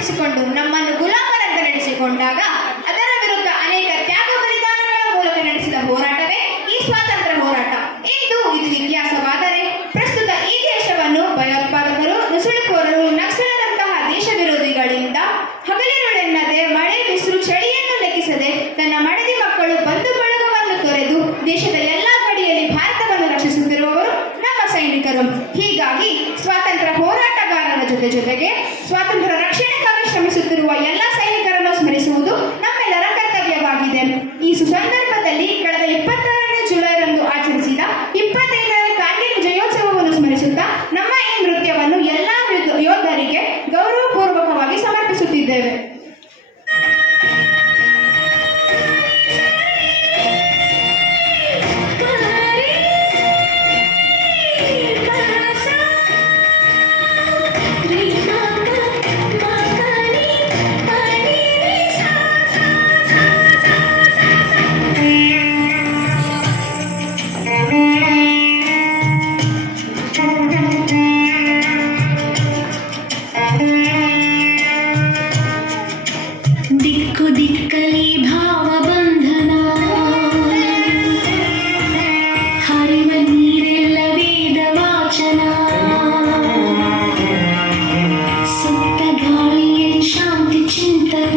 ವಶಪಡಿಸಿಕೊಂಡು ನಮ್ಮನ್ನು ಗುಲಾಮರಂತೆ ನಡೆಸಿಕೊಂಡಾಗ ಅದರ ವಿರುದ್ಧ ಅನೇಕ ತ್ಯಾಗ ಬಲಿದಾನಗಳ ಮೂಲಕ ನಡೆಸಿದ ಹೋರಾಟವೇ ಈ ಸ್ವಾತಂತ್ರ್ಯ ಹೋರಾಟ. ಇಂದು ಇದು ಇತಿಹಾಸವಾದರೆ ಪ್ರಸ್ತುತ ಈ ದೇಶವನ್ನು ಭಯೋತ್ಪಾದಕರು, ನುಸುಳುಕೋರರು, ನಕ್ಸಲರಂತಹ ದೇಶ ವಿರೋಧಿಗಳಿಂದ ಹಗಲಿರುಳೆನ್ನದೆ ಮಳೆ ಬಿಸಿಲು ಚಳಿಯನ್ನು ಲೆಕ್ಕಿಸದೆ ತನ್ನ ಮಡದಿ ಮಕ್ಕಳು ಬಂಧು ಬಳಗವನ್ನು ತೊರೆದು ದೇಶದ ಎಲ್ಲಾ ಗಡಿಯಲ್ಲಿ ಭಾರತವನ್ನು ರಕ್ಷಿಸುತ್ತಿರುವವರು ನಮ್ಮ ಸೈನಿಕರು. ಹೀಗಾಗಿ ಸ್ವಾತಂತ್ರ್ಯ ಹೋರಾಟಗಾರರ ಜೊತೆಗೆ ಸ್ವಾತಂತ್ರ್ಯ ರಕ್ಷಣೆಗಾಗಿ ಶ್ರಮಿಸುತ್ತಿರುವ ಎಲ್ಲ ಸೈನಿಕರನ್ನು ಸ್ಮರಿಸುವುದು ನಮ್ಮೆಲ್ಲರ ಕರ್ತವ್ಯವಾಗಿದೆ. ಈ ಸುಸಂದರ್ಭದಲ್ಲಿ ಕಳೆದ 22 ಜುಲೈರಂದು ಆಚರಿಸಿದ 25ನೇ ಕಾರ್ಗಿಲ್ ವಿಜಯೋತ್ಸವವನ್ನು ಸ್ಮರಿಸುತ್ತಾ ನಮ್ಮ ಈ ನೃತ್ಯವನ್ನು ಎಲ್ಲ ಯೋಧರಿಗೆ ಗೌರವಪೂರ್ವಕವಾಗಿ ಸಮರ್ಪಿಸುತ್ತಿದ್ದೇವೆ. ದಿಕ್ಕು ದಿಕ್ಕಲಿ ಭಾವಬಂಧನ, ಹರಿವ ನೀರೆಲ್ಲ ವೇದ ವಾಚನ, ಸುತ್ತ ಗಾಳಿಯಲ್ಲಿ ಶಾಂತಿ ಚಿಂತನ,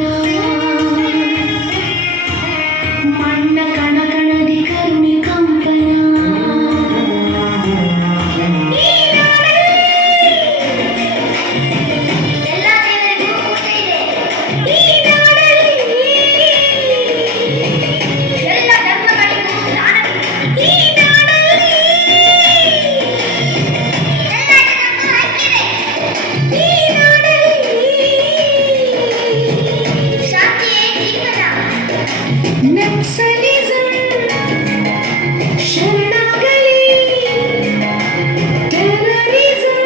ಮಣ್ಣ ಕಣ ಕಣದಿ ಕರುಣೆ ಕಂಪನ. ನಕ್ಸಲಿಸಂ ಶರಣಾಗಲಿ, ಟೆರರಿಸಂ